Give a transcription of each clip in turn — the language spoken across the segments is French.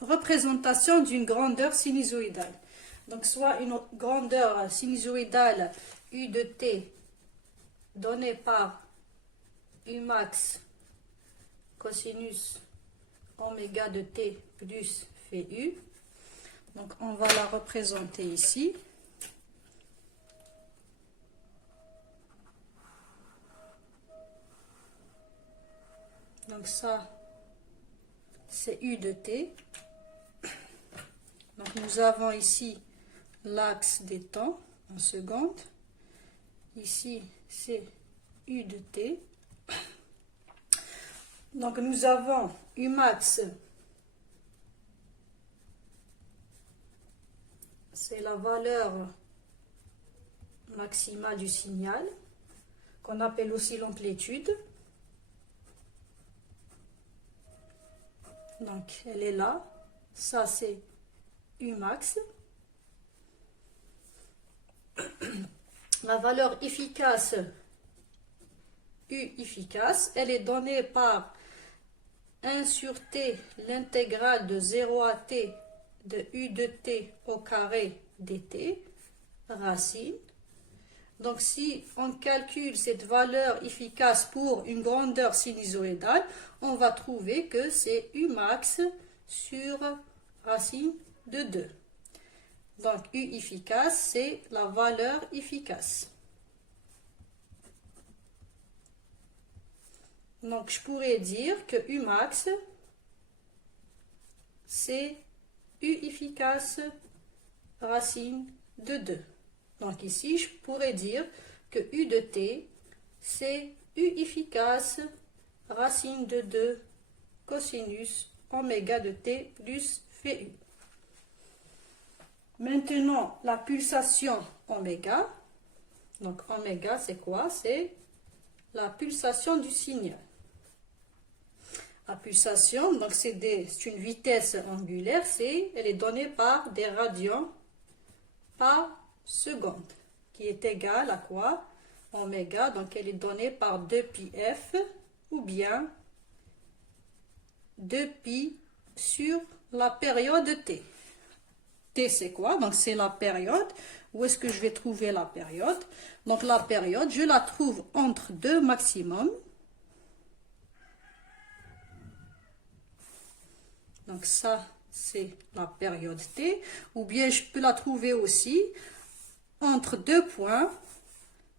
représentation d'une grandeur sinusoïdale. Donc, soit une grandeur sinusoïdale U de t donnée par U max cosinus oméga de t plus phi u. Donc, on va la représenter ici. Donc, ça, c'est U de t. Donc, nous avons ici l'axe des temps en secondes. Ici, c'est U de t. Donc, nous avons U max, c'est la valeur maximale du signal, qu'on appelle aussi l'amplitude. Donc, elle est là. Ça, c'est U max. La valeur efficace, U efficace, elle est donnée par 1 sur t, l'intégrale de 0 à t de U de t au carré dt, racine. Donc, si on calcule cette valeur efficace pour une grandeur sinusoïdale, on va trouver que c'est U max sur racine de 2. Donc, U efficace, c'est la valeur efficace. Donc, je pourrais dire que U max, c'est U efficace racine de 2. Donc, ici, je pourrais dire que U de t, c'est U efficace racine de 2 cosinus oméga de t plus phi u. Maintenant, la pulsation oméga. Donc, oméga, c'est quoi? C'est la pulsation du signal. La pulsation, donc c'est une vitesse angulaire, elle est donnée par des radians par seconde, qui est égale à quoi? Oméga, donc elle est donnée par 2πf ou bien 2π sur la période t. T, c'est quoi? Donc, c'est la période. Où est-ce que je vais trouver la période? Donc, la période, je la trouve entre deux maximums. Donc, ça, c'est la période T. Ou bien, je peux la trouver aussi entre deux points.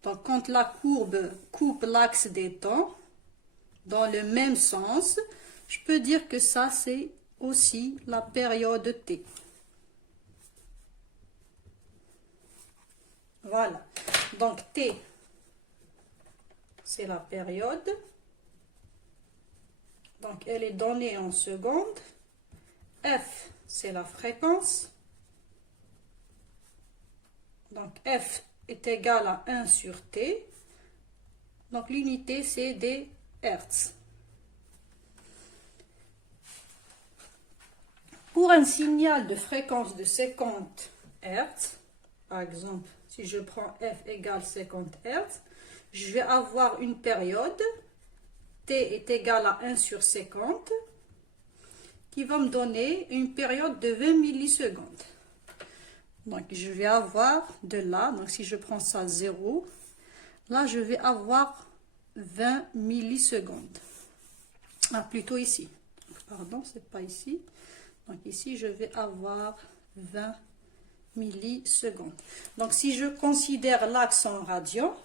Donc, quand la courbe coupe l'axe des temps dans le même sens, je peux dire que ça, c'est aussi la période T. Voilà. Donc, T, c'est la période. Donc, elle est donnée en secondes. F, c'est la fréquence. Donc, F est égal à 1 sur T. Donc, l'unité, c'est des Hertz. Pour un signal de fréquence de 50 Hertz, par exemple, si je prends F égale 50 Hertz, je vais avoir une période, T est égal à 1 sur 50, qui va me donner une période de 20 millisecondes. Donc, je vais avoir de là, donc si je prends ça 0, là, je vais avoir 20 millisecondes. Ah, plutôt ici. Pardon, c'est pas ici. Donc, ici, je vais avoir 20 millisecondes. Donc, si je considère l'axe en radians,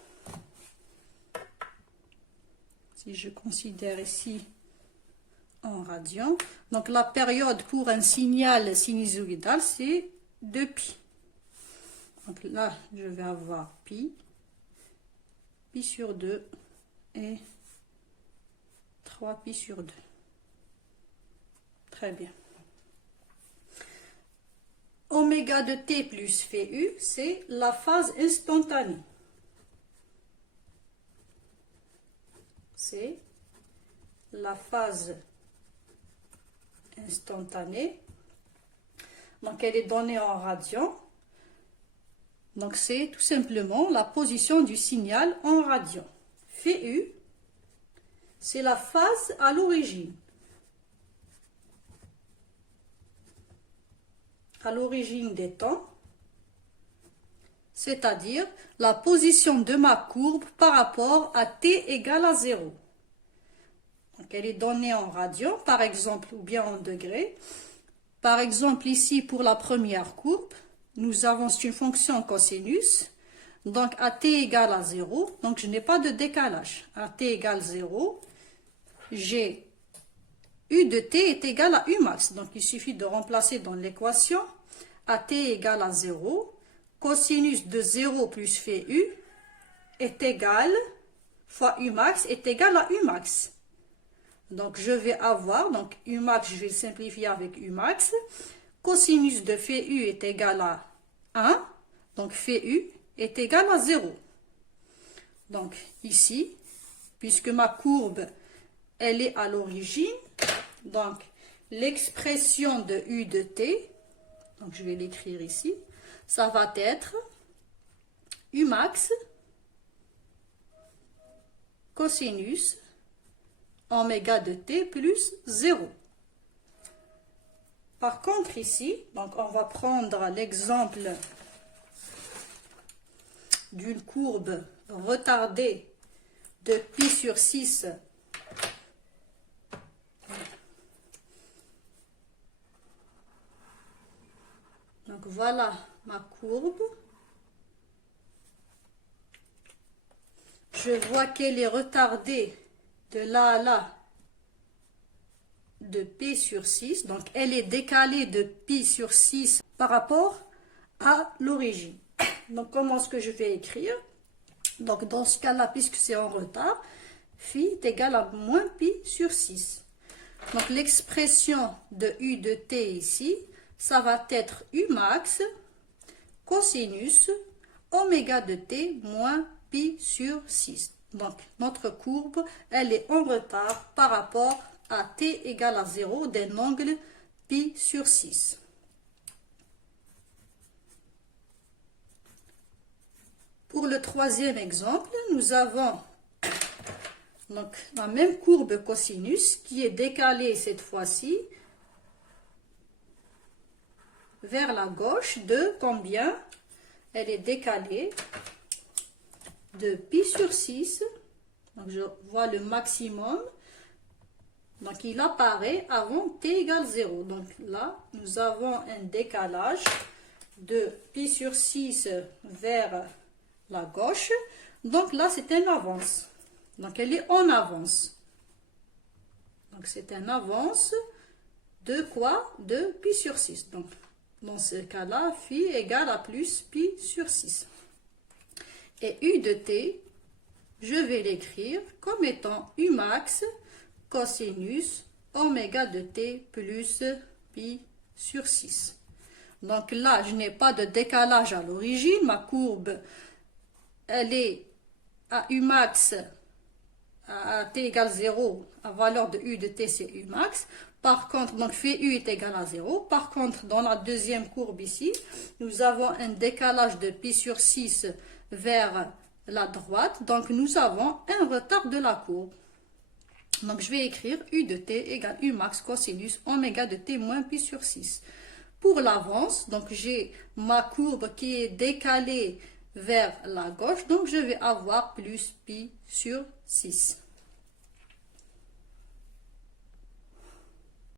si je considère ici en radians, donc la période pour un signal sinusoïdal, c'est 2π. Donc là, je vais avoir pi sur 2 et 3π sur 2. Très bien. Oméga de t plus phi u, c'est la phase instantanée. C'est la phase instantanée. Donc, elle est donnée en radians. Donc, c'est tout simplement la position du signal en radians. Phi u, c'est la phase à l'origine. à l'origine des temps, c'est-à-dire la position de ma courbe par rapport à t égale à 0. Donc, elle est donnée en radians, par exemple, ou bien en degrés. Par exemple, ici, pour la première courbe, nous avons une fonction cosinus. Donc, à t égale à 0, donc je n'ai pas de décalage. À t égale 0, j'ai u de t est égal à u max. Donc, il suffit de remplacer dans l'équation. À t égale à 0, cosinus de 0 plus phi u est égal, fois u max est égal à u max. Donc, je vais avoir, donc u max, je vais le simplifier avec u max. Cosinus de phi u est égal à 1, donc phi u est égal à 0. Donc, ici, puisque ma courbe, elle est à l'origine, donc l'expression de u de t, donc je vais l'écrire ici, ça va être u max cosinus oméga de t plus 0. Par contre ici, donc on va prendre l'exemple d'une courbe retardée de pi sur 6 . Donc voilà ma courbe. Je vois qu'elle est retardée de là à là de pi sur 6. Donc elle est décalée de pi sur 6 par rapport à l'origine. Donc comment est-ce que je vais écrire? Donc dans ce cas-là, puisque c'est en retard, phi est égal à moins pi sur 6. Donc l'expression de u de t ici, ça va être u max cosinus oméga de t moins pi sur 6. Donc notre courbe, elle est en retard par rapport à t égale à 0 d'un angle pi sur 6. Pour le troisième exemple, nous avons donc la même courbe cosinus qui est décalée cette fois-ci vers la gauche de combien? Elle est décalée de pi sur 6. Donc je vois le maximum. Donc il apparaît avant t égale 0. Donc là, nous avons un décalage de pi sur 6 vers la gauche. Donc là, c'est une avance. Donc elle est en avance. Donc c'est une avance de quoi? De pi sur 6. Donc dans ce cas-là, phi égale à plus pi sur 6. Et u de t, je vais l'écrire comme étant u max cosinus oméga de t plus pi sur 6. Donc là, je n'ai pas de décalage à l'origine. Ma courbe, elle est à u max, à t égale 0, à valeur de u de t, c'est u max. Par contre, donc phi u est égal à 0. Par contre, dans la deuxième courbe ici, nous avons un décalage de pi sur 6 vers la droite. Donc, nous avons un retard de la courbe. Donc, je vais écrire u de t égale u max cosinus oméga de t moins pi sur 6. Pour l'avance, donc j'ai ma courbe qui est décalée vers la gauche. Donc, je vais avoir plus pi sur 6.